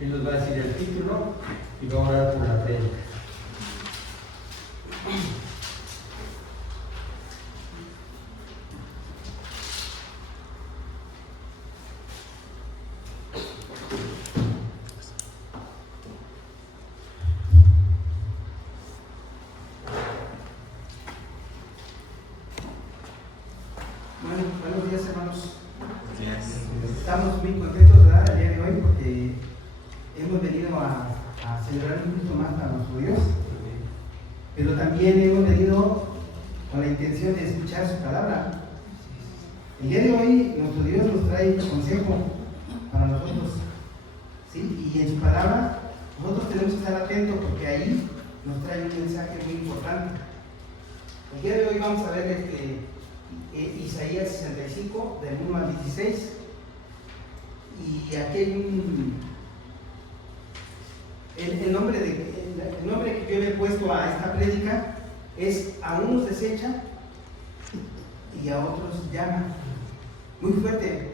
Él nos va a decir el título y vamos a orar por la prédica. Buenos días, hermanos. Estamos muy contentos, ¿verdad?, el día de hoy porque hemos venido a celebrar un culto más para nuestro Dios, pero también hemos venido con la intención de escuchar su palabra. El día de hoy nuestro Dios nos trae un consejo para nosotros, ¿sí? Y en su palabra nosotros tenemos que estar atentos porque ahí nos trae un mensaje muy importante. El día de hoy vamos a ver Isaías 65, del 1 al 16. Y aquí hay el nombre que yo le he puesto a esta prédica es: a unos desecha y a otros llama. Muy fuerte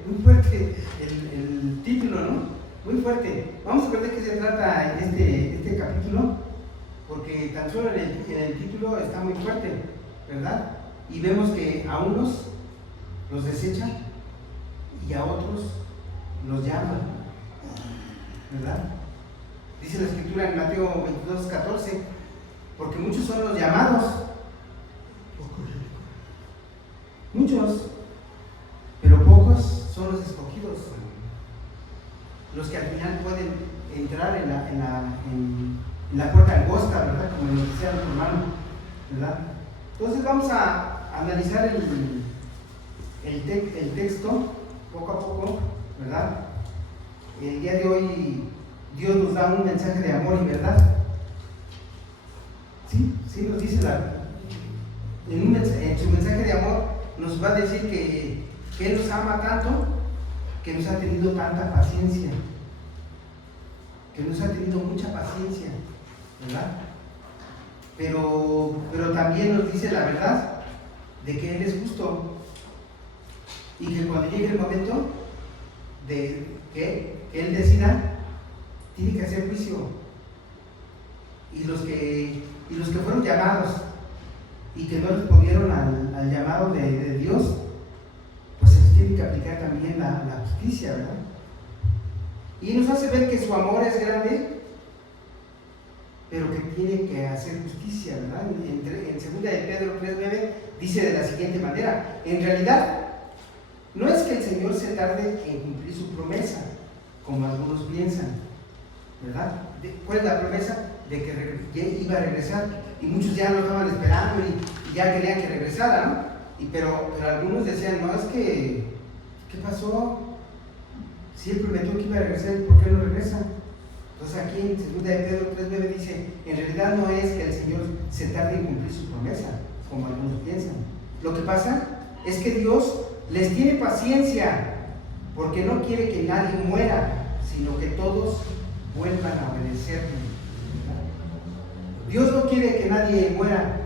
el título, ¿no? Muy fuerte. Vamos a ver de qué se trata en este capítulo, porque tan solo en el título está muy fuerte, ¿verdad? Y vemos que a unos los desecha y a otros los llama, ¿verdad? Dice la escritura en Mateo 22:14, porque muchos son los llamados, muchos, pero pocos son los escogidos, los que al final pueden entrar en la puerta angosta, ¿verdad? Como nos decía nuestro hermano, ¿verdad? Entonces vamos a analizar el texto poco a poco, ¿verdad? El día de hoy Dios nos da un mensaje de amor y verdad. Sí nos dice en su mensaje de amor nos va a decir que Él nos ama tanto, que nos ha tenido tanta paciencia, que nos ha tenido mucha paciencia, ¿verdad? Pero también nos dice la verdad de que Él es justo y que cuando llegue el momento de que Él decida, tiene que hacer juicio. Y los que fueron llamados y que no respondieron al llamado de Dios, pues se les tiene que aplicar también la justicia, ¿verdad? Y nos hace ver que su amor es grande, pero que tiene que hacer justicia, ¿verdad? En 2 de Pedro 3:9 dice de la siguiente manera: en realidad, no es que el Señor se tarde en cumplir su promesa, como algunos piensan, ¿verdad? ¿Cuál es la promesa? De que iba a regresar, y muchos ya lo estaban esperando y ya querían que regresara, ¿no? Pero algunos decían: no, es que, ¿qué pasó? Si Él prometió que iba a regresar, ¿por qué no regresa? Entonces aquí en 2 de Pedro 3:9 dice: en realidad no es que el Señor se tarde en cumplir su promesa, como algunos piensan. Lo que pasa es que Dios les tiene paciencia, porque no quiere que nadie muera, sino que todos vuelvan a obedecerle. Dios no quiere que nadie muera,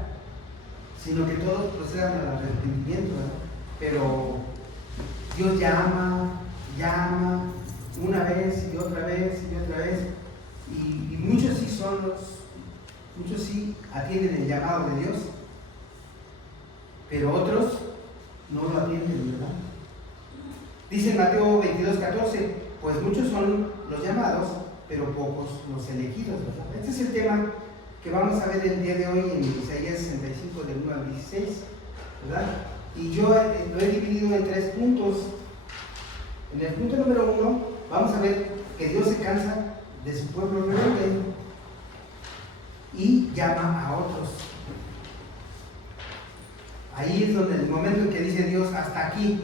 sino que todos procedan al arrepentimiento, ¿verdad? Pero Dios llama una vez y otra vez y otra vez, y muchos sí atienden el llamado de Dios, pero otros no lo atienden, ¿verdad? Dice en Mateo 22:14, pues muchos son los llamados, pero pocos los elegidos, ¿verdad? Este es el tema que vamos a ver el día de hoy en Isaías 65, del 1 al 16, ¿verdad? Y yo lo he dividido en 3 puntos. En el punto número 1 vamos a ver que Dios se cansa de su pueblo rebelde y llama a otros. Ahí es donde el momento en que dice Dios: hasta aquí.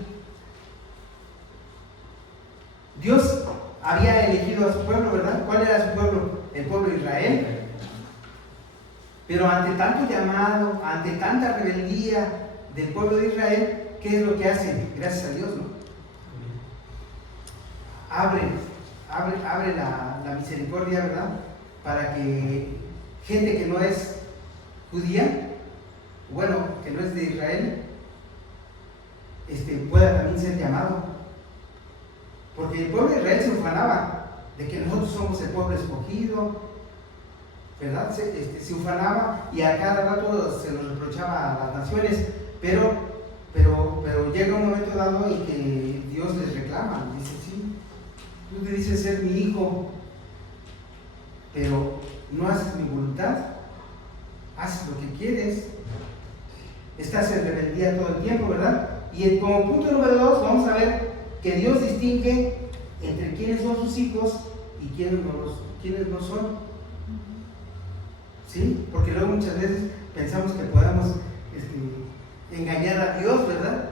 Dios había elegido a su pueblo, ¿verdad? ¿Cuál era su pueblo? El pueblo de Israel. Pero ante tanto llamado, ante tanta rebeldía del pueblo de Israel, ¿qué es lo que hace? Gracias a Dios, ¿no? Abre la misericordia, ¿verdad? Para que gente que no es judía, bueno, que no es de Israel, pueda también ser llamado. Porque el pueblo de Israel se ufanaba de que nosotros somos el pueblo escogido, ¿verdad? Se ufanaba y a cada rato se nos reprochaba a las naciones, pero llega un momento dado en que Dios les reclama, dice, sí, tú me dices ser mi hijo, pero no haces mi voluntad, haces lo que quieres, estás en rebeldía todo el tiempo, ¿verdad? Y como punto número 2 vamos a ver que Dios distingue entre quiénes son sus hijos y quiénes no son. ¿Sí? Porque luego muchas veces pensamos que podamos engañar a Dios, ¿verdad?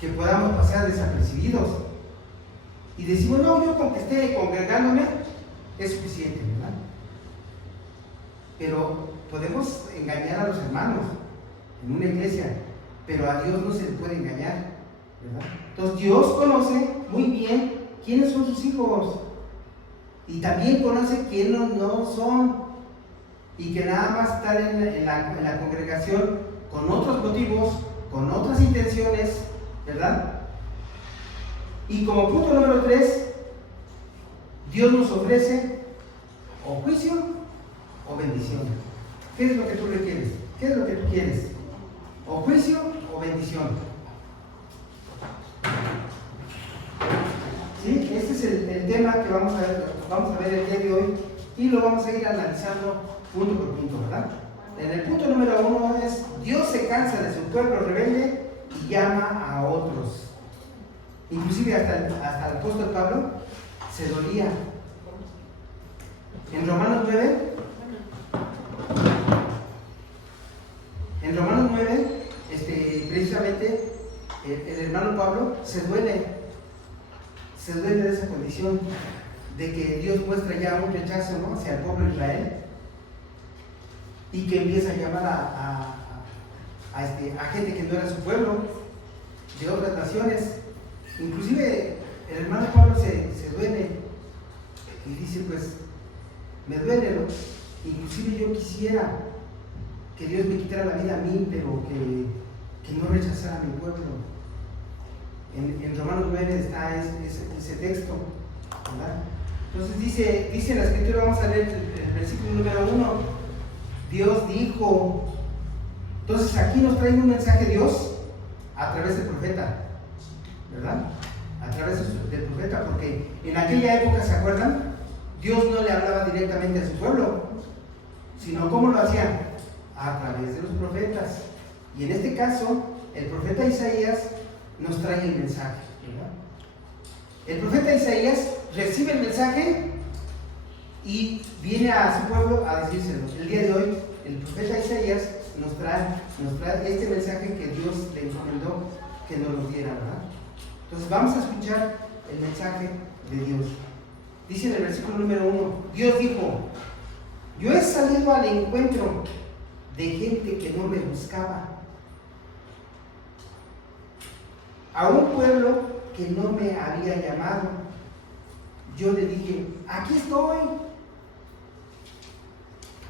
Que podamos pasar desapercibidos. Y decimos, no, yo con que esté congregándome es suficiente, ¿verdad? Pero podemos engañar a los hermanos en una iglesia, pero a Dios no se le puede engañar, ¿verdad? Entonces Dios conoce muy bien quiénes son sus hijos y también conoce quiénes no son, y que nada más están en la congregación con otros motivos, con otras intenciones, ¿verdad? Y como punto número 3, Dios nos ofrece o juicio o bendición. ¿Qué es lo que tú requieres? ¿Qué es lo que tú quieres? ¿O juicio o bendición? ¿Sí? Este es el tema que vamos a ver el día de hoy y lo vamos a ir analizando punto por punto, ¿verdad? En el punto número 1 es: Dios se cansa de su pueblo rebelde y llama a otros. Inclusive hasta el apóstol Pablo se dolía. En Romanos 9, precisamente el hermano Pablo se duele de esa condición, de que Dios muestra ya un rechazo, ¿no?, hacia el pueblo de Israel, y que empieza a llamar a gente que no era su pueblo, de otras naciones. Inclusive el hermano Pablo se duele y dice, pues me duele, ¿no? Inclusive yo quisiera que Dios me quitara la vida a mí, pero que no rechazara a mi pueblo. En Romanos 9 está ese texto, ¿verdad? Entonces dice la escritura, vamos a leer el versículo número 1. Dios dijo. Entonces aquí nos trae un mensaje Dios a través del profeta, ¿verdad? A través del profeta, porque en aquella época, ¿se acuerdan? Dios no le hablaba directamente a su pueblo, sino ¿cómo lo hacía? A través de los profetas. Y en este caso, el profeta Isaías nos trae el mensaje, ¿verdad? El profeta Isaías recibe el mensaje y viene a su pueblo a decírselo. El día de hoy, el profeta Isaías nos trae este mensaje que Dios le encomendó que nos lo diera, ¿verdad? Entonces vamos a escuchar el mensaje de Dios. Dice en el versículo número 1, Dios dijo: yo he salido al encuentro de gente que no me buscaba, a un pueblo que no me había llamado. Yo le dije: aquí estoy.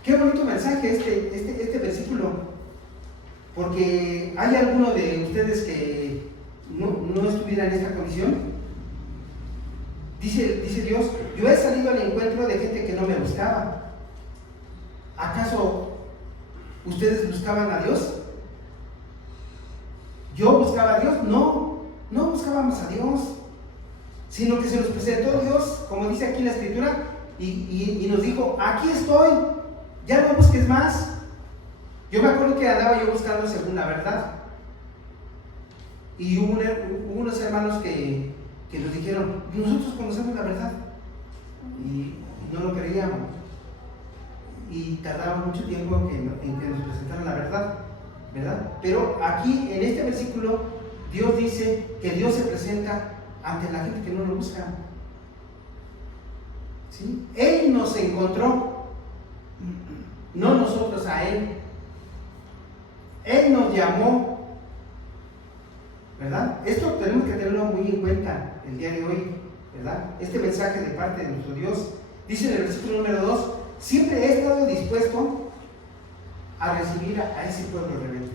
Qué bonito mensaje este versículo, porque hay alguno de ustedes que no estuviera en esta condición. Dice Dios: yo he salido al encuentro de gente que no me buscaba. ¿Acaso ustedes buscaban a Dios? ¿Yo buscaba a Dios? No buscábamos a Dios, sino que se nos presentó Dios, como dice aquí en la escritura, y nos dijo: aquí estoy, ya no busques más. Yo me acuerdo que andaba yo buscando según la verdad, y hubo unos hermanos que nos dijeron: nosotros conocemos la verdad, y no lo creíamos, y tardaba mucho tiempo en que nos presentaran la verdad, ¿verdad? Pero aquí en este versículo Dios dice que Dios se presenta ante la gente que no lo busca, ¿sí? Él nos encontró, no nosotros a Él. Él nos llamó, ¿verdad? Esto tenemos que tenerlo muy en cuenta el día de hoy, ¿verdad? Este mensaje de parte de nuestro Dios. Dice en el versículo número 2: siempre he estado dispuesto a recibir a ese pueblo rebelde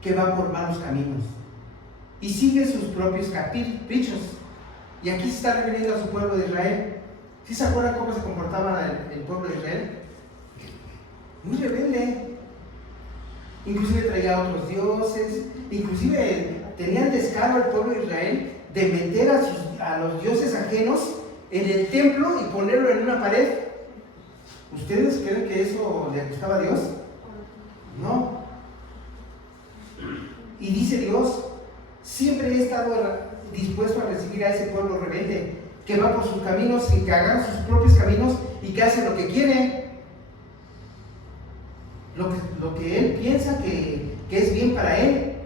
que va por malos caminos y sigue sus propios caprichos, Y aquí se está refiriendo a su pueblo de Israel. ¿Sí se acuerdan cómo se comportaba el pueblo de Israel? Muy rebelde. Inclusive traía a otros dioses. Inclusive tenía el descaro el pueblo de Israel de meter a los dioses ajenos en el templo y ponerlo en una pared. ¿Ustedes creen que eso le gustaba a Dios? No. Y dice Dios, siempre he estado dispuesto a recibir a ese pueblo rebelde, que va por sus caminos y que haga sus propios caminos y que hace lo que quiere, lo que él piensa que es bien para él,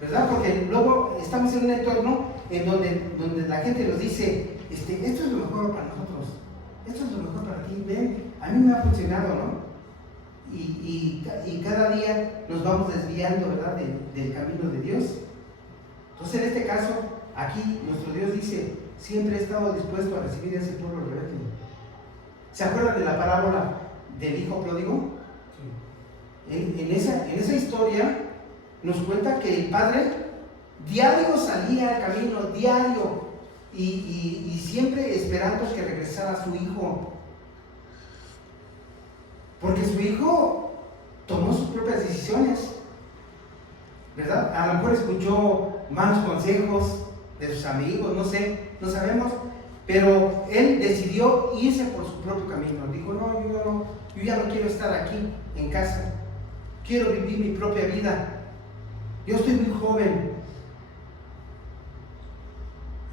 ¿verdad? Porque luego estamos en un entorno en donde la gente nos dice, esto es lo mejor para nosotros, esto es lo mejor para ti, ven, a mí me ha funcionado, ¿no? Y cada día nos vamos desviando, ¿verdad?, del camino de Dios. Entonces, en este caso, aquí nuestro Dios dice, siempre he estado dispuesto a recibir a ese pueblo rebelde. ¿Se acuerdan de la parábola del hijo pródigo? En esa historia nos cuenta que el padre diario salía al camino, diario, y siempre esperando que regresara su hijo. Porque su hijo tomó sus propias decisiones, ¿verdad? A lo mejor escuchó malos consejos de sus amigos, no sé, no sabemos, pero él decidió irse por su propio camino. Dijo, no, yo ya no quiero estar aquí en casa, quiero vivir mi propia vida, yo estoy muy joven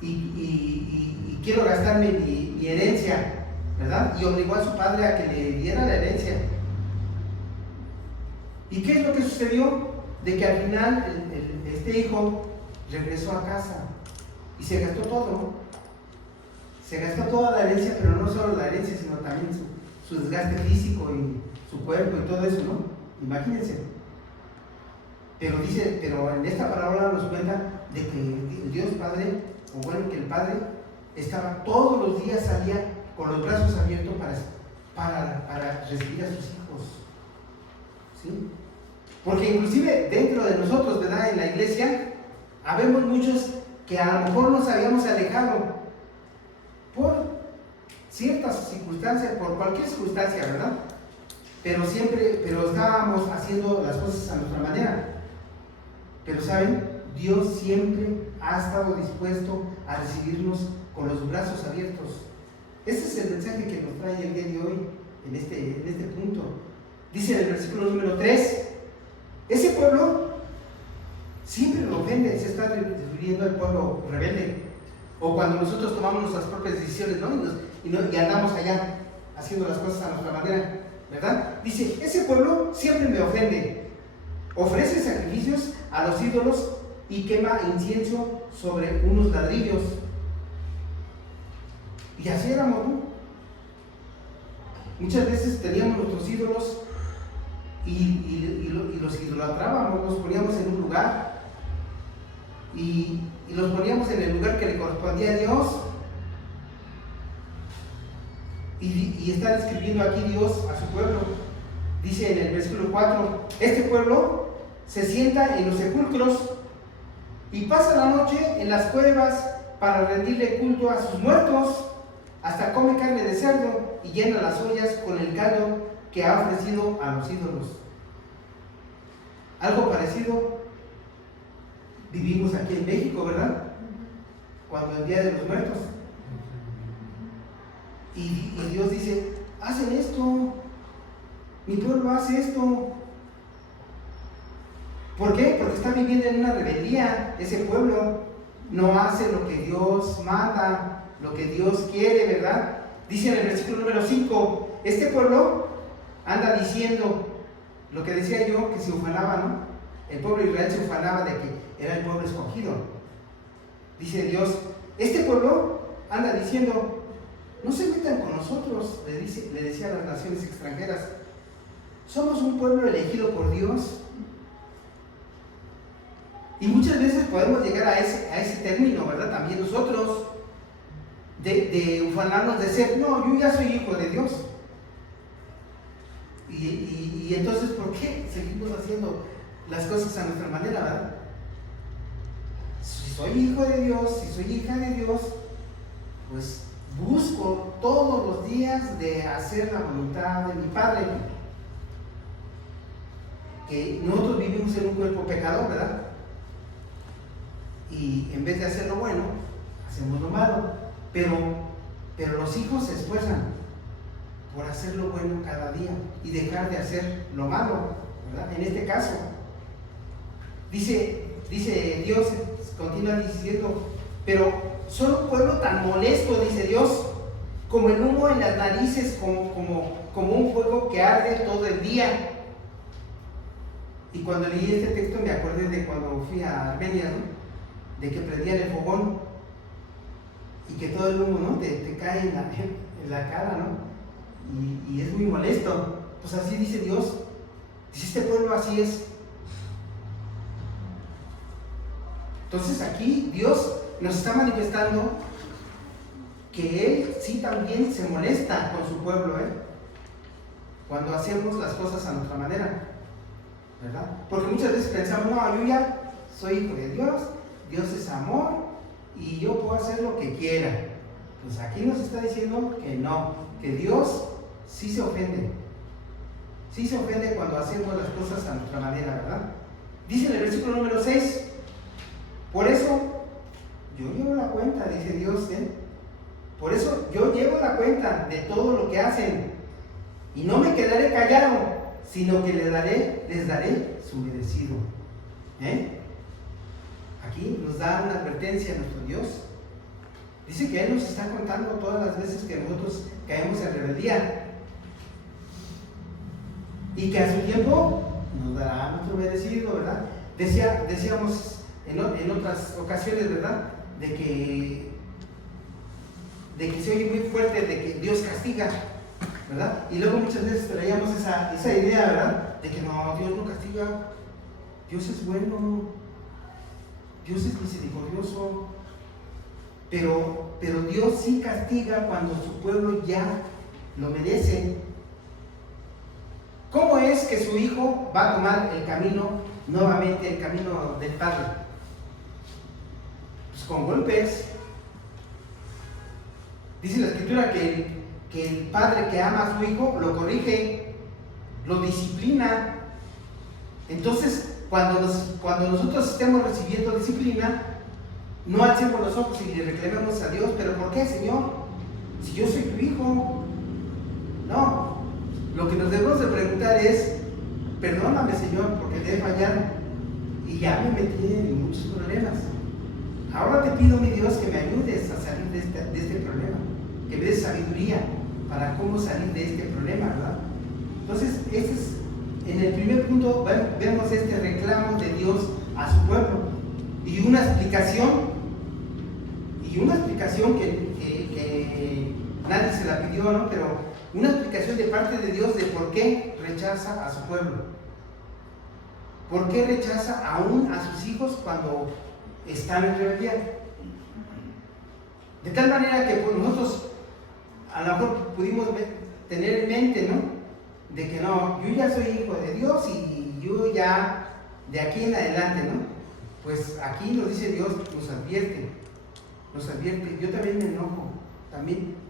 y quiero gastarme mi herencia, ¿verdad? Y obligó a su padre a que le diera la herencia. ¿Y qué es lo que sucedió? De que al final este hijo regresó a casa y se gastó todo. Se gastó toda la herencia, pero no solo la herencia, sino también su desgaste físico y su cuerpo y todo eso, ¿no? Imagínense. Pero en esta parábola nos cuenta de que el Dios Padre, o bueno, que el Padre estaba todos los días, salía con los brazos abiertos para recibir a sus hijos, ¿sí? Porque inclusive dentro de nosotros, ¿verdad?, en la iglesia, habemos muchos que a lo mejor nos habíamos alejado por ciertas circunstancias, por cualquier circunstancia, ¿verdad? Pero estábamos haciendo las cosas a nuestra manera. Pero ¿saben? Dios siempre ha estado dispuesto a recibirnos con los brazos abiertos. Ese es el mensaje que nos trae el día de hoy, en este punto. Dice en el versículo número 3, ese pueblo siempre lo ofende, se está refiriendo al pueblo rebelde. O cuando nosotros tomamos nuestras propias decisiones, ¿no? Y andamos allá haciendo las cosas a nuestra manera, ¿verdad? Dice, ese pueblo siempre me ofende, ofrece sacrificios a los ídolos y quema incienso sobre unos ladrillos. Y así éramos, ¿no? Muchas veces teníamos nuestros ídolos y los idolatrábamos, los poníamos en un lugar y los poníamos en el lugar que le correspondía a Dios. Y está describiendo aquí Dios a su pueblo. Dice en el versículo 4, este pueblo se sienta en los sepulcros y pasa la noche en las cuevas para rendirle culto a sus muertos, hasta come carne de cerdo y llena las ollas con el caldo que ha ofrecido a los ídolos. Algo parecido vivimos aquí en México, ¿verdad? Cuando el Día de los Muertos. Y Dios dice, hacen esto, mi pueblo hace esto. ¿Por qué? Porque está viviendo en una rebeldía. Ese pueblo no hace lo que Dios manda, lo que Dios quiere, ¿verdad? Dice en el versículo número 5, este pueblo anda diciendo lo que decía yo, que se ufanaba, ¿no? El pueblo de Israel se ufanaba de que era el pueblo escogido. Dice Dios, este pueblo anda diciendo, no se metan con nosotros, le decía a las naciones extranjeras, somos un pueblo elegido por Dios. Y muchas veces podemos llegar a ese término, ¿verdad? También nosotros, de ufanarnos, de ser, no, yo ya soy hijo de Dios. Y entonces, ¿por qué seguimos haciendo las cosas a nuestra manera, verdad? Si soy hijo de Dios, si soy hija de Dios, pues busco todos los días de hacer la voluntad de mi Padre. Que nosotros vivimos en un cuerpo pecador, ¿verdad? Y en vez de hacer lo bueno, hacemos lo malo. Pero los hijos se esfuerzan por hacer lo bueno cada día y dejar de hacer lo malo, ¿verdad? En este caso, dice Dios, continúa diciendo, pero son un pueblo tan molesto, dice Dios, como el humo en las narices, como un fuego que arde todo el día. Y cuando leí este texto me acordé de cuando fui a Armenia, ¿no? De que prendían el fogón y que todo el humo, ¿no? te cae en la cara, ¿no? Y es muy molesto. Pues así dice Dios. Dice, este pueblo así es. Entonces aquí Dios nos está manifestando que Él sí también se molesta con su pueblo, cuando hacemos las cosas a nuestra manera, ¿verdad? Porque muchas veces pensamos, no, yo ya soy hijo de Dios, Dios es amor y yo puedo hacer lo que quiera. Pues aquí nos está diciendo que no, que Dios sí se ofende. Sí se ofende cuando hacemos las cosas a nuestra manera, ¿verdad? Dice en el versículo número 6, por eso yo llevo la cuenta, dice Dios, por eso yo llevo la cuenta de todo lo que hacen y no me quedaré callado, sino que les daré su merecido. Aquí nos da una advertencia a nuestro Dios. Dice que Él nos está contando todas las veces que nosotros caemos en rebeldía y que a su tiempo nos dará nuestro merecido, ¿verdad? Decíamos en otras ocasiones, ¿verdad? De que se oye muy fuerte de que Dios castiga, ¿verdad? Y luego muchas veces traíamos esa idea, ¿verdad? De que no, Dios no castiga, Dios es bueno, Dios es misericordioso, pero Dios sí castiga cuando su pueblo ya lo merece. ¿Cómo es que su hijo va a tomar el camino, nuevamente el camino del Padre? Pues con golpes. Dice la Escritura que el padre que ama a su hijo lo corrige, lo disciplina. Entonces, cuando nosotros estemos recibiendo disciplina, no alcemos los ojos y le reclamemos a Dios, ¿pero por qué, Señor? Si yo soy tu hijo. No, lo que nos debemos de preguntar es, perdóname, Señor, porque te he fallado y ya me metí en muchos problemas. Ahora te pido, mi Dios, que me ayudes a salir de este problema, que me des sabiduría para cómo salir de este problema, ¿verdad? Entonces, en el primer punto vemos este reclamo de Dios a su pueblo y una explicación que nadie se la pidió, ¿no? Pero una explicación de parte de Dios de por qué rechaza a su pueblo, por qué rechaza aún a sus hijos cuando están en rebeldía. De tal manera que pues, nosotros a lo mejor pudimos tener en mente, ¿no? De que no, yo ya soy hijo de Dios y yo ya de aquí en adelante, ¿no? Pues aquí nos dice Dios, nos advierte, yo también me enojo,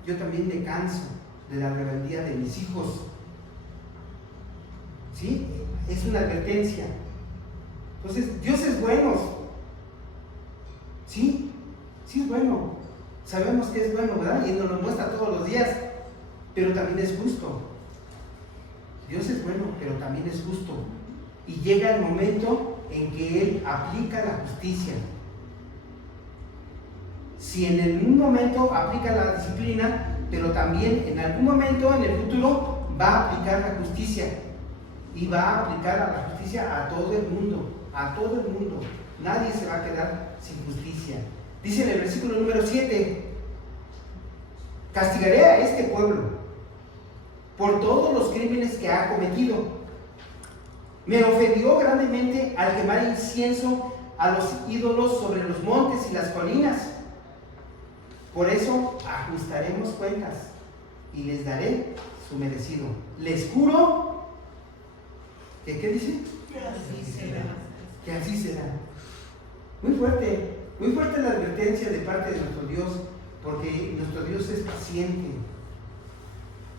yo también me canso de la rebeldía de mis hijos. ¿Sí? Es una advertencia. Entonces, Dios es bueno. Sí, sí es bueno. Sabemos que es bueno, ¿verdad? Y nos lo muestra todos los días. Pero también es justo. Dios es bueno, pero también es justo. Y llega el momento en que Él aplica la justicia. Si en un momento aplica la disciplina, pero también en algún momento en el futuro va a aplicar la justicia. Y va a aplicar a la justicia a todo el mundo. A todo el mundo. Nadie se va a quedar sin justicia. Dice en el versículo número 7: castigaré a este pueblo por todos los crímenes que ha cometido. Me ofendió grandemente al quemar incienso a los ídolos sobre los montes y las colinas. Por eso ajustaremos cuentas y les daré su merecido. Les juro que, ¿qué dice? Que así será. Que así será. Muy fuerte. muy fuerte la advertencia de parte de nuestro Dios, porque nuestro Dios es paciente,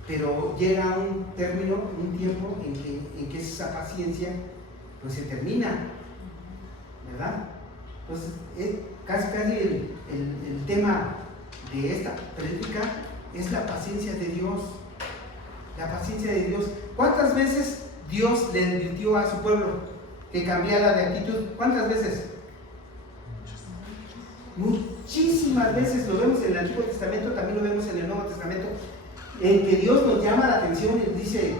pero llega un término, un tiempo en que esa paciencia pues se termina, ¿verdad? Entonces, casi el tema de esta prédica es la paciencia de Dios. La paciencia de Dios. ¿Cuántas veces Dios le advirtió a su pueblo que cambiara de actitud? ¿Cuántas veces? Muchísimas veces. Lo vemos en el Antiguo Testamento, también lo vemos en el Nuevo Testamento, en que Dios nos llama la atención y dice: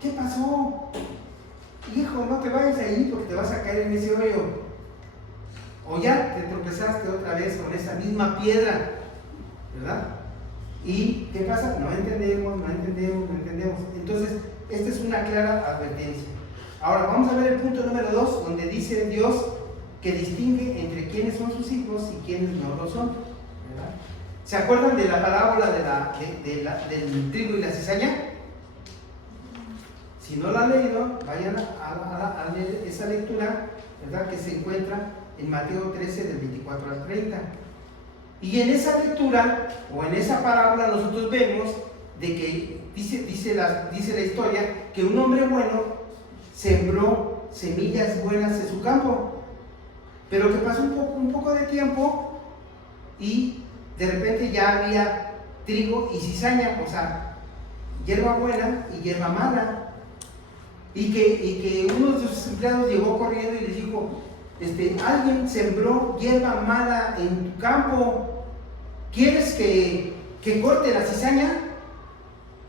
¿qué pasó? Hijo, no te vayas ahí porque te vas a caer en ese hoyo. O ya te tropezaste otra vez con esa misma piedra, ¿verdad? ¿Y qué pasa? No entendemos. Entonces, esta es una clara advertencia. Ahora vamos a ver el punto número 2, donde dice Dios que distingue entre quiénes son sus hijos y quiénes no lo son, ¿verdad? ¿Se acuerdan de la parábola del trigo y la cizaña? Si no la han leído, vayan a leer esa lectura, ¿verdad?, que se encuentra en Mateo 13, del 24 al 30. Y en esa lectura, o en esa parábola, nosotros vemos de que dice la historia que un hombre bueno sembró semillas buenas en su campo, pero que pasó un poco de tiempo y de repente ya había trigo y cizaña, o sea, hierba buena y hierba mala. Y que uno de sus empleados llegó corriendo y les dijo: alguien sembró hierba mala en tu campo, ¿quieres que corte la cizaña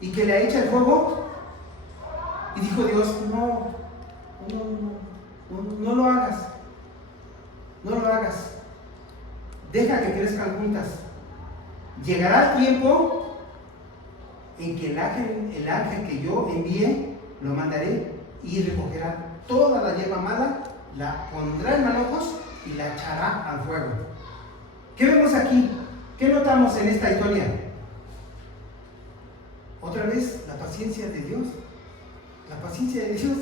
y que la eche al fuego? Y dijo Dios: no lo hagas, deja que crezcan juntas. Llegará el tiempo en que el ángel que yo envíe lo mandaré y recogerá toda la hierba mala, la pondrá en manojos y la echará al fuego. ¿Qué vemos aquí? ¿Qué notamos en esta historia? Otra vez, la paciencia de Dios. La paciencia de Dios.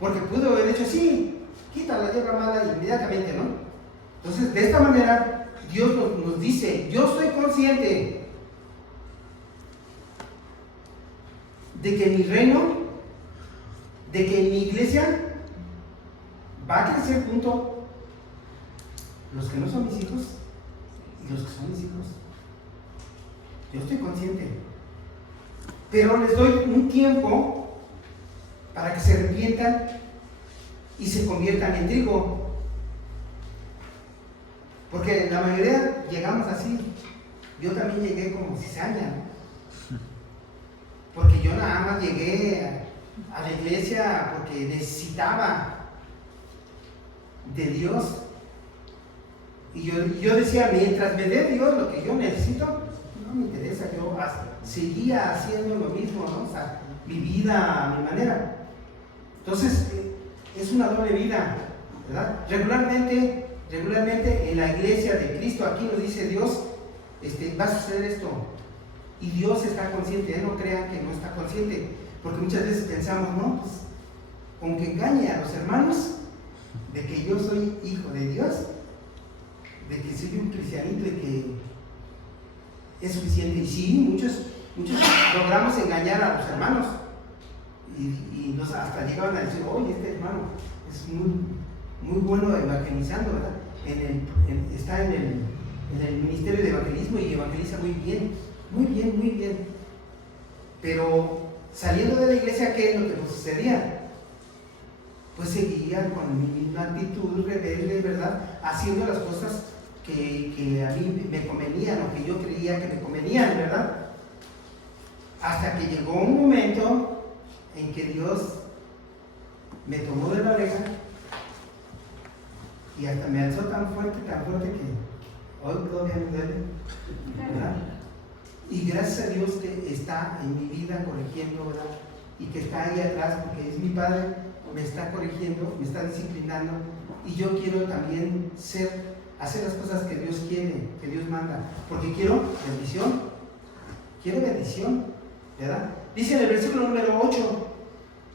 Porque pudo haber dicho: sí, quita la hierba mala inmediatamente, ¿no? Entonces, de esta manera, Dios nos dice: yo soy consciente de que mi reino, de que mi iglesia va a crecer junto los que no son mis hijos y los que son mis hijos. Yo estoy consciente, pero les doy un tiempo para que se arrepientan y se conviertan en trigo, porque la mayoría llegamos así. Yo también llegué como cizaña, ¿no? Porque yo nada más llegué a la iglesia porque necesitaba de Dios, y yo decía: mientras me dé Dios lo que yo necesito, no me interesa, yo seguía haciendo lo mismo, ¿no? O sea, mi vida a mi manera. Entonces, es una doble vida, ¿verdad? Regularmente en la iglesia de Cristo, aquí nos dice Dios: va a suceder esto, y Dios está consciente. No crean que no está consciente, porque muchas veces pensamos: no, pues, con que engañe a los hermanos de que yo soy hijo de Dios, de que soy un cristianito y que es suficiente. Y sí, muchos logramos engañar a los hermanos y nos hasta llegaban a decir: oye, este hermano es muy bueno evangelizando, ¿verdad? Está en el ministerio de evangelismo y evangeliza muy bien. Pero saliendo de la iglesia, ¿qué es lo que nos sucedía? Pues seguía con mi misma actitud rebelde, ¿verdad? Haciendo las cosas que a mí me convenían o que yo creía que me convenían, ¿verdad? Hasta que llegó un momento en que Dios me tomó de la oreja y hasta me alzó tan fuerte que hoy todavía me duele, ¿verdad? Y gracias a Dios que está en mi vida corrigiendo, ¿verdad? Y que está ahí atrás, porque es mi Padre, me está corrigiendo, me está disciplinando, y yo quiero también hacer las cosas que Dios quiere, que Dios manda, porque quiero bendición, ¿verdad? Dice en el versículo número 8,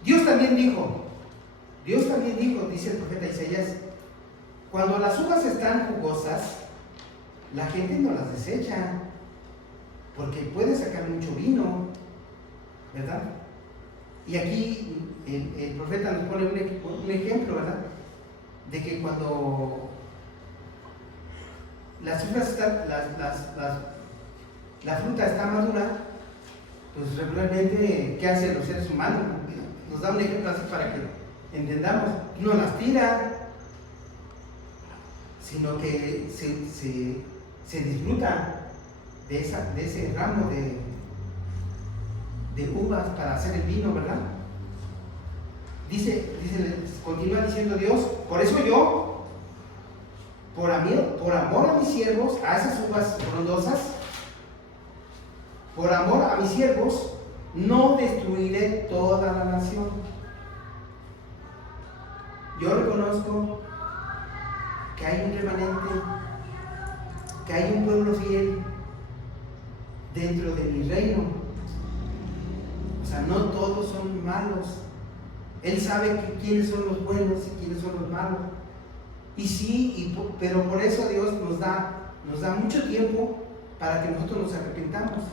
Dios también dijo, dice el profeta Isaías: Cuando las uvas están jugosas, la gente no las desecha, porque puede sacar mucho vino, ¿verdad? Y aquí el profeta nos pone un ejemplo, ¿verdad? De que cuando las uvas están, la fruta está madura, pues regularmente, ¿qué hacen los seres humanos? Nos da un ejemplo así para que entendamos. No las tira, sino que se disfruta de ese ramo de uvas para hacer el vino, ¿verdad? Continúa diciendo Dios, por eso yo, por amor a mis siervos, a esas uvas frondosas, por amor a mis siervos, no destruiré toda la nación. Yo reconozco que hay un remanente, que hay un pueblo fiel dentro de mi reino. O sea, no todos son malos. Él sabe quiénes son los buenos y quiénes son los malos. Y sí, pero por eso Dios nos da mucho tiempo para que nosotros nos arrepentamos,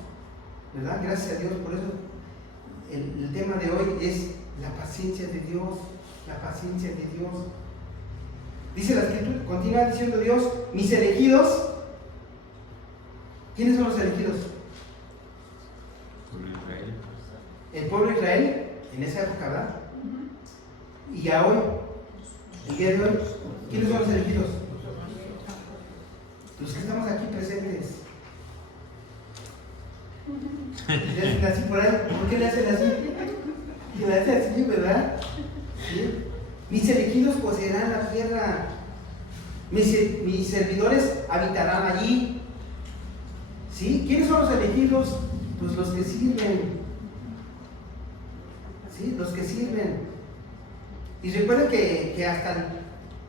¿verdad? Gracias a Dios. Por eso el tema de hoy es la paciencia de Dios, la paciencia de Dios. Dice la Escritura, continúa diciendo Dios, mis elegidos. ¿Quiénes son los elegidos? El pueblo de Israel, en esa época, ¿verdad? Y ya hoy, el día de hoy, ¿quiénes son los elegidos? Los que estamos aquí presentes. Le hacen así por ahí. ¿Por qué le hacen así? Y le hacen así, ¿verdad? ¿Sí? Mis elegidos poseerán la tierra. Mis servidores habitarán allí. ¿Sí? ¿Quiénes son los elegidos? Pues los que sirven. ¿Sí? Los que sirven. Y recuerden que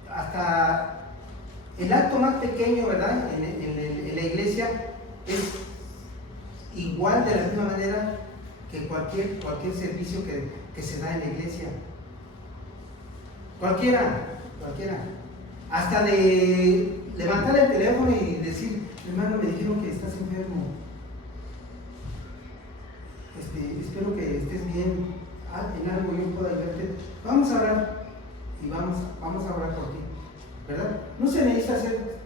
hasta el acto más pequeño, ¿verdad? En la iglesia es igual de la misma manera que cualquier servicio que se da en la iglesia. Cualquiera. Hasta de levantar el teléfono y decir, hermano, me dijeron que estás enfermo. Espero que estés bien. En algo yo puedo ayudarte. Vamos a orar y vamos a orar por ti, ¿verdad? No se necesita hacer.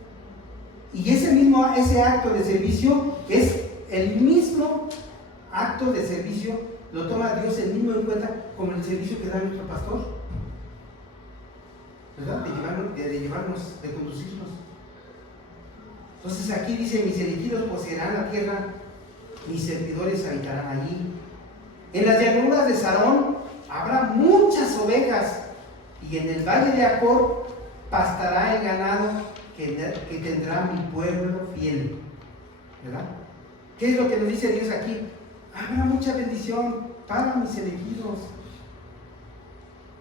Y ese acto de servicio es el mismo acto de servicio, lo toma Dios el mismo en cuenta como el servicio que da nuestro pastor, ¿verdad? De conducirnos. Entonces aquí dice, mis elegidos poseerán la tierra, mis servidores habitarán allí. En las llanuras de Sarón habrá muchas ovejas, y en el valle de Acor pastará el ganado que tendrá mi pueblo fiel, ¿verdad? ¿Qué es lo que nos dice Dios aquí? Habrá mucha bendición para mis elegidos.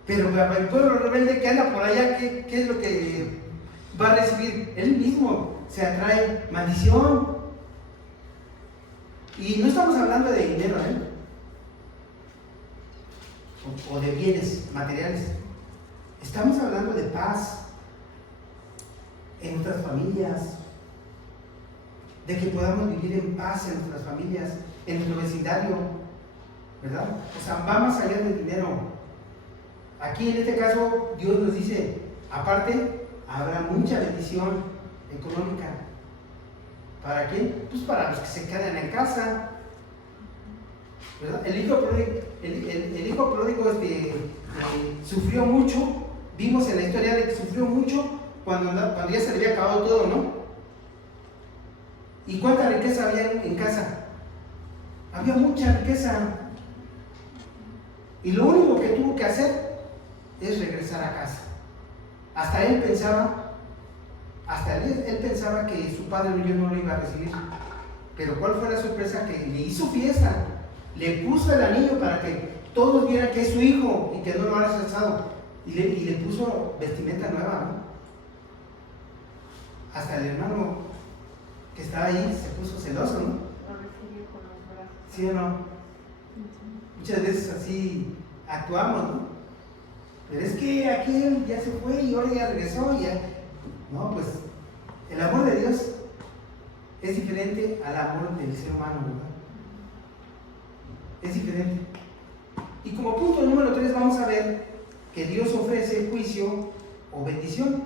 Pero el pueblo rebelde que anda por allá, ¿qué es lo que va a recibir? Él mismo se atrae maldición. Y no estamos hablando de dinero, o de bienes materiales. Estamos hablando de paz en nuestras familias, de que podamos vivir en paz en nuestras familias, en nuestro vecindario, ¿verdad? O sea, va más allá del dinero. Aquí en este caso Dios nos dice, aparte, habrá mucha bendición económica. ¿Para quién? Pues para los que se quedan en casa, ¿verdad? El hijo pródigo sufrió mucho. Vimos en la historia de que sufrió mucho cuando ya se le había acabado todo, ¿no? ¿Y cuánta riqueza había en casa? Había mucha riqueza. Y lo único que tuvo que hacer es regresar a casa. Hasta él pensaba que su padre no lo iba a recibir. Pero ¿cuál fue la sorpresa? Que le hizo fiesta. Le puso el anillo para que todos vieran que es su hijo y que no lo ha rechazado. Y le puso vestimenta nueva, ¿no? Hasta el hermano que estaba ahí se puso celoso, ¿no? Lo recibió con los brazos. ¿Sí o no? Muchas veces así actuamos, ¿no? Pero es que aquel ya se fue y ahora ya regresó y ya. No, pues el amor de Dios es diferente al amor del ser humano, ¿verdad? Es diferente. Y como punto número 3 vamos a ver que Dios ofrece juicio o bendición.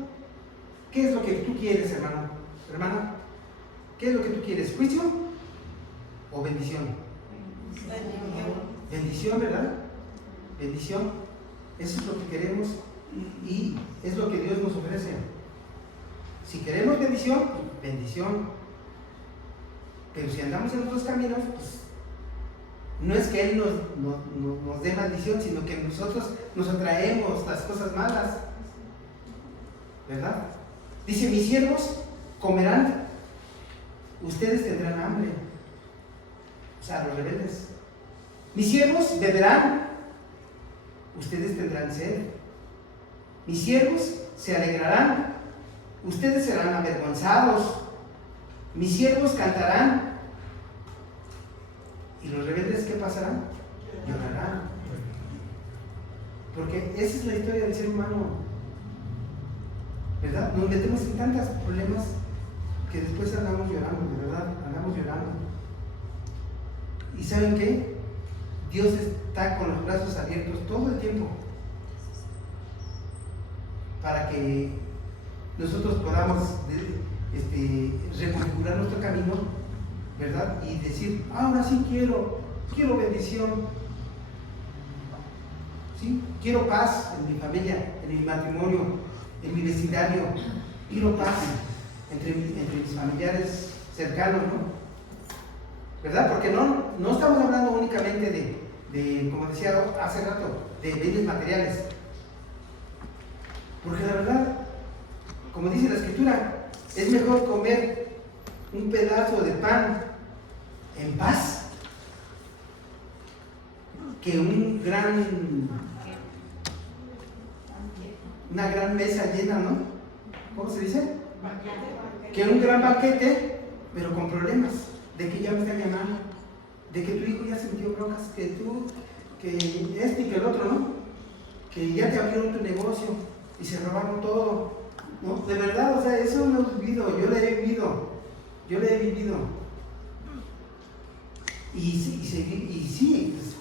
¿Qué es lo que tú quieres, hermano? Hermana, ¿qué es lo que tú quieres? ¿Juicio o bendición? Bendición, ¿verdad? Bendición. Eso es lo que queremos y es lo que Dios nos ofrece. Si queremos bendición, pues bendición. Pero si andamos en otros caminos, pues no es que Él nos dé maldición, sino que nosotros nos atraemos las cosas malas, ¿verdad? Dice, mis siervos comerán, ustedes tendrán hambre. O sea, los rebeldes. Mis siervos beberán, ustedes tendrán sed. Mis siervos se alegrarán, ustedes serán avergonzados. Mis siervos cantarán. ¿Y los rebeldes qué pasarán? Llorarán. Porque esa es la historia del ser humano, ¿verdad? Nos metemos en tantos problemas que después andamos llorando, de verdad, andamos llorando. ¿Y saben qué? Dios está con los brazos abiertos todo el tiempo para que nosotros podamos reconfigurar nuestro camino, ¿verdad? Y decir, ahora sí quiero bendición, ¿sí? Quiero paz en mi familia, en mi matrimonio, en mi vecindario, quiero paz entre mis familiares cercanos, ¿no? ¿Verdad? Porque no estamos hablando únicamente de, como decía hace rato, de bienes materiales. Porque la verdad, como dice la Escritura, es mejor comer un pedazo de pan en paz que una gran mesa llena, ¿no? ¿Cómo se dice? Que un gran banquete, pero con problemas, de que ya me están llamando, de que tu hijo ya se metió broncas, que tú, que este y que el otro, ¿no? Que ya te abrieron tu negocio y se robaron todo, ¿no? De verdad, o sea, eso no lo he vivido, yo lo he vivido. Y sí, pues,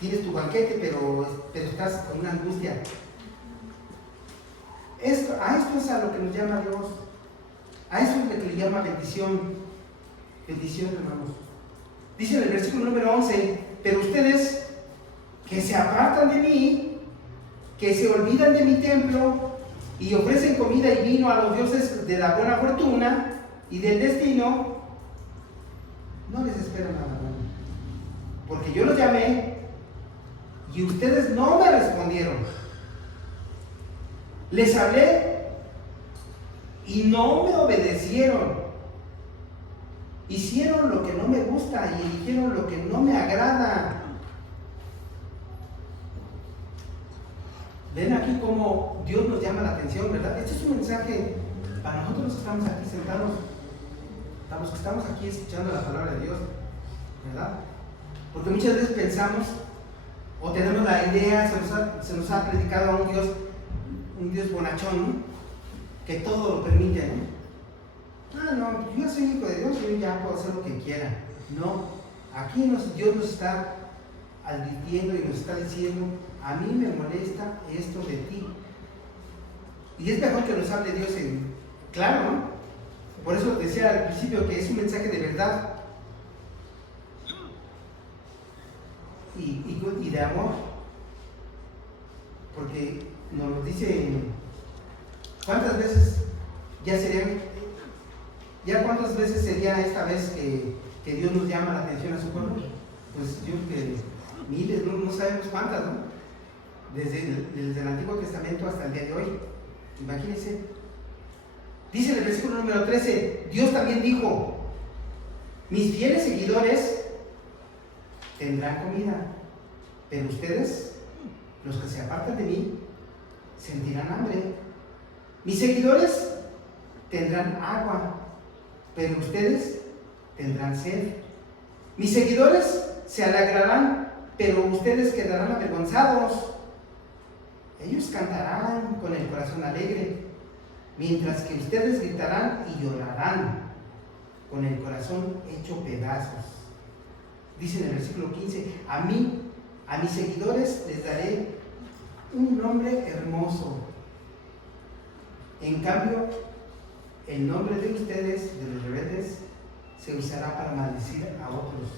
tienes tu banquete, pero estás con una angustia. A esto es a lo que nos llama Dios. A eso es lo que le llama bendición. Bendición, hermanos. Dice en el versículo número 11, pero ustedes que se apartan de mí, que se olvidan de mi templo y ofrecen comida y vino a los dioses de la buena fortuna y del destino, no les espero nada bueno. Porque yo los llamé y ustedes no me respondieron. Les hablé y no me obedecieron. Hicieron lo que no me gusta y eligieron lo que no me agrada. Ven aquí cómo Dios nos llama la atención, ¿verdad? Este es un mensaje para nosotros que estamos aquí sentados, los que estamos aquí escuchando la palabra de Dios, ¿verdad? Porque muchas veces pensamos o tenemos la idea, se nos ha predicado a un Dios bonachón, ¿no? Que todo lo permite, ¿no? No, yo soy hijo de Dios, yo ya puedo hacer lo que quiera. No, aquí Dios nos está advirtiendo y nos está diciendo, a mí me molesta esto de ti. Y es mejor que nos hable Dios claro, ¿no? Por eso decía al principio que es un mensaje de verdad y de amor, porque nos lo dice. ¿Cuántas veces cuántas veces sería esta vez que Dios nos llama la atención a su pueblo? Pues yo creo que miles, no sabemos cuántas, ¿no? Desde el Antiguo Testamento hasta el día de hoy. Imagínense. Dice en el versículo número 13, Dios también dijo, mis fieles seguidores tendrán comida, pero ustedes, los que se apartan de mí, sentirán hambre. Mis seguidores tendrán agua, pero ustedes tendrán sed. Mis seguidores se alegrarán, pero ustedes quedarán avergonzados. Ellos cantarán con el corazón alegre, mientras que ustedes gritarán y llorarán con el corazón hecho pedazos. Dice en el versículo 15, a mis seguidores les daré un nombre hermoso. En cambio, el nombre de ustedes, de los rebeldes, se usará para maldecir a otros.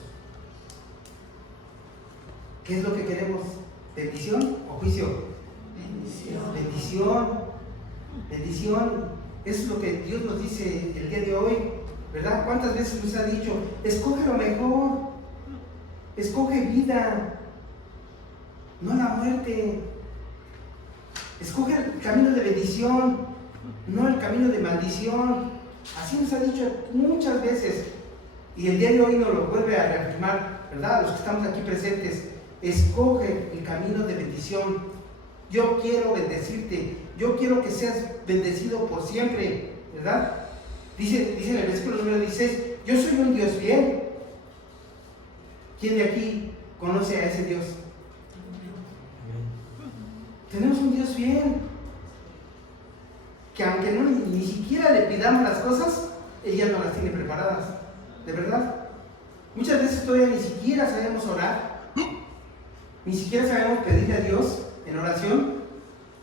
¿Qué es lo que queremos? ¿Bendición o juicio? Bendición. Bendición. Bendición. Eso es lo que Dios nos dice el día de hoy, ¿verdad? ¿Cuántas veces nos ha dicho? Escoge lo mejor. Escoge vida, no la muerte. Escoge el camino de bendición, no el camino de maldición. Así nos ha dicho muchas veces. Y el día de hoy nos lo vuelve a reafirmar, ¿verdad? Los que estamos aquí presentes. Escoge el camino de bendición. Yo quiero bendecirte. Yo quiero que seas bendecido por siempre, ¿verdad? Dice en el versículo número 16, yo soy un Dios fiel. ¿Quién de aquí conoce a ese Dios? Tenemos un Dios fiel, que aunque ni siquiera le pidamos las cosas, Él ya no las tiene preparadas, de verdad. Muchas veces todavía ni siquiera sabemos orar, ni siquiera sabemos pedirle a Dios en oración,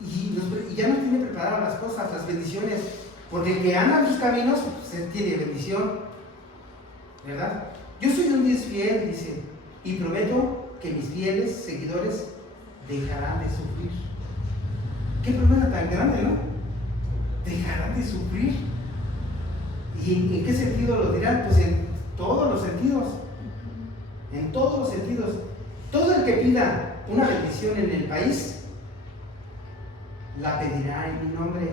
y ya nos tiene preparadas las cosas, las bendiciones, porque el que anda en sus caminos, se tiene bendición, ¿verdad? Yo soy un Dios fiel, dice, y prometo que mis fieles seguidores dejarán de sufrir. Qué problema tan grande, ¿no? Dejarán de sufrir. ¿Y en qué sentido lo dirán? Pues en todos los sentidos. En todos los sentidos. Todo el que pida una bendición en el país, la pedirá en mi nombre,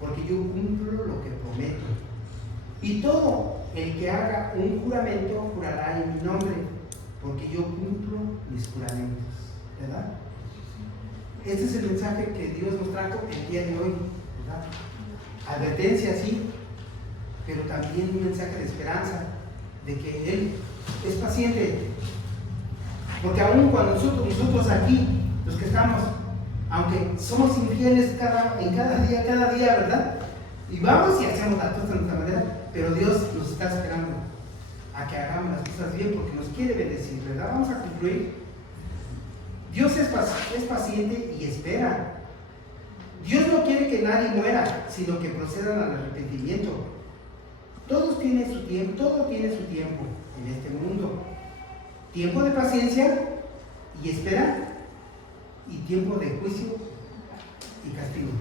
porque yo cumplo lo que prometo. Y todo el que haga un juramento, jurará en mi nombre, porque yo cumplo mis juramentos, ¿verdad? Este es el mensaje que Dios nos trajo el día de hoy, ¿verdad? Advertencia, sí, pero también un mensaje de esperanza, de que Él es paciente, porque aún cuando nosotros aquí, los que estamos, aunque somos infieles en cada día, ¿verdad? Y vamos y hacemos las cosas de nuestra manera, pero Dios nos está esperando a que hagamos las cosas bien, porque nos quiere bendecir, ¿verdad? Vamos a concluir. Dios es paciente y espera. Dios no quiere que nadie muera, sino que procedan al arrepentimiento. Todo tiene su tiempo en este mundo. Tiempo de paciencia y espera, y tiempo de juicio y castigo.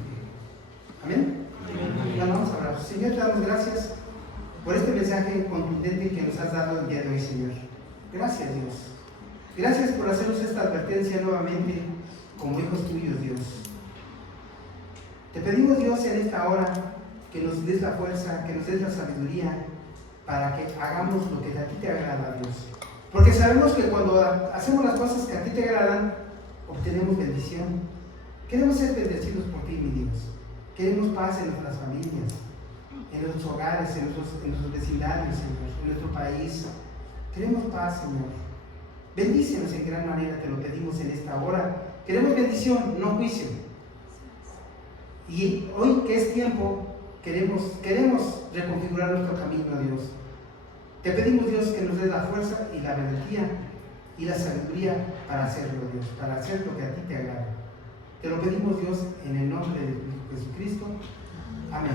Amén. Bueno, vamos a orar. Señor, te damos gracias por este mensaje contundente que nos has dado el día de hoy, Señor. Gracias, Dios. Gracias por hacernos esta advertencia nuevamente como hijos tuyos, Dios. Te pedimos, Dios, en esta hora que nos des la fuerza, que nos des la sabiduría para que hagamos lo que a ti te agrada, Dios. Porque sabemos que cuando hacemos las cosas que a ti te agradan, obtenemos bendición. Queremos ser bendecidos por ti, mi Dios. Queremos paz en nuestras familias, en nuestros hogares, en nuestros vecindarios, en nuestro país. Queremos paz, Señor. Bendícenos en gran manera, te lo pedimos en esta hora. Queremos bendición, no juicio. Y hoy que es tiempo, queremos reconfigurar nuestro camino a Dios. Te pedimos, Dios, que nos des la fuerza y la valentía y la sabiduría para hacerlo, Dios, para hacer lo que a ti te agrada. Te lo pedimos, Dios, en el nombre de Jesucristo. Amén.